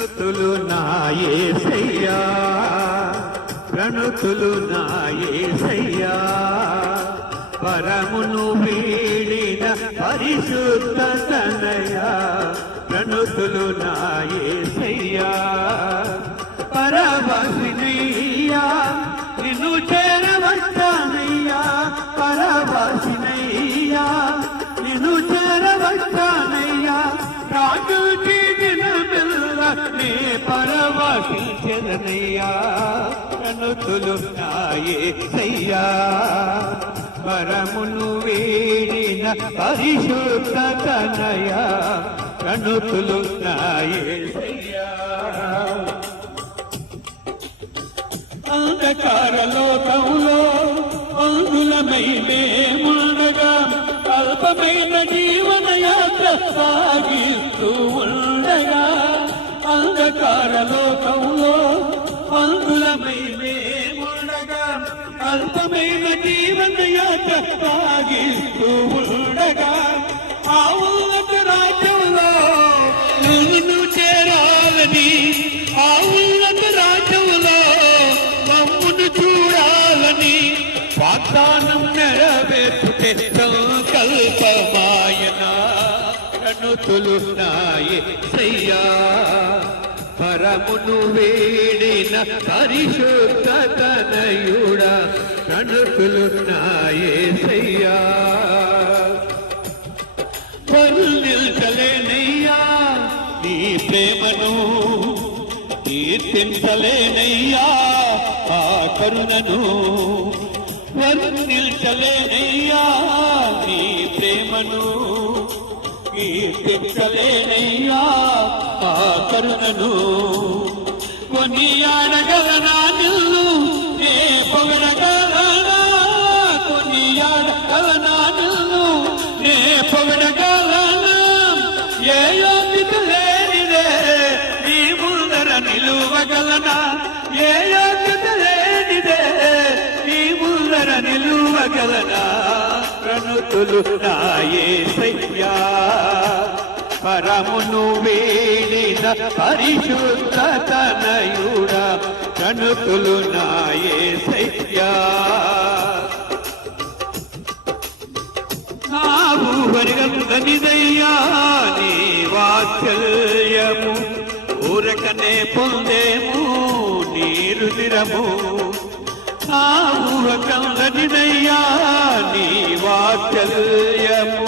ప్రణుతులు నా యేసయ్యా, ప్రణుతులు నా యేసయ్యా, పరమును వీడిన పరిశుద్ధ తనయా, ప్రణుతులు నా యేసయ్యా, పరవాసినయ్యా నిన్ను చేరవచ్చానయ్యా, పరవాసినయ్యా నిన్ను చేరవచ్చానయ్యా, రాజుకి దినమిల్ల నే పరవశించెదనయ్యా, ప్రణుతులు నా యేసయ్యా, పరమును వీడిన పరిశుద్ధ తనయా, ప్రణుతులు నా యేసయ్యా. అంధకార లోకంలో అందులమై మేముండగా అల్పమైన జీవన యాత్ర సాగిస్తూ ఉండగా, అంధకార లోకంలో అందులమై మేముండగా అల్పమైన జీవన యాత్ర సాగిస్తూ ఉండగా, ఆ ఉన్నత రాజ్యంలో నిన్ను చేరాలని, ఆ ఉన్నత రాజ్యంలో మమ్మును చూడాలని వాగ్దానం నెరవేర్చుటే సంకల్పమాయన, ప్రణుతులు నా యేసయ్యా, పరమును వీడిన పరిశుద్ధ తనయుడా, ప్రణుతులు నా యేసయ్యా. వర్ణించలేనయ్యా నీ ప్రేమను, కీర్తించలేనయ్యా ఆ కరుణను, వర్ణించలేనయ్యా నీ ప్రేమను, కీర్తించలేనయ్యా ఆ కరుణను, కొనియాడగలనా నిన్ను నే పొగడగలనా, కొనియాడగలనా నిన్ను నే పొగడగలనా, ఏ యోగ్యత లేనిదే నీ ముందర నిలువగలనా, ఏ యోగ్యత లేనిదే నీ ముందర నిలువగలనా, ప్రణుతులు నా యేసయ్యా, పరమును వీడిన పరిశుద్ధ తనయుడా, ప్రణుతులు నా యేసయ్యా. నా ఊహరిగందనిదయ్యా నీ వాత్సల్యము, ఊరకనే పొందేము నీ రుధిరము, నా ఊహకందనిదయ్యా నీ వాత్సల్యము,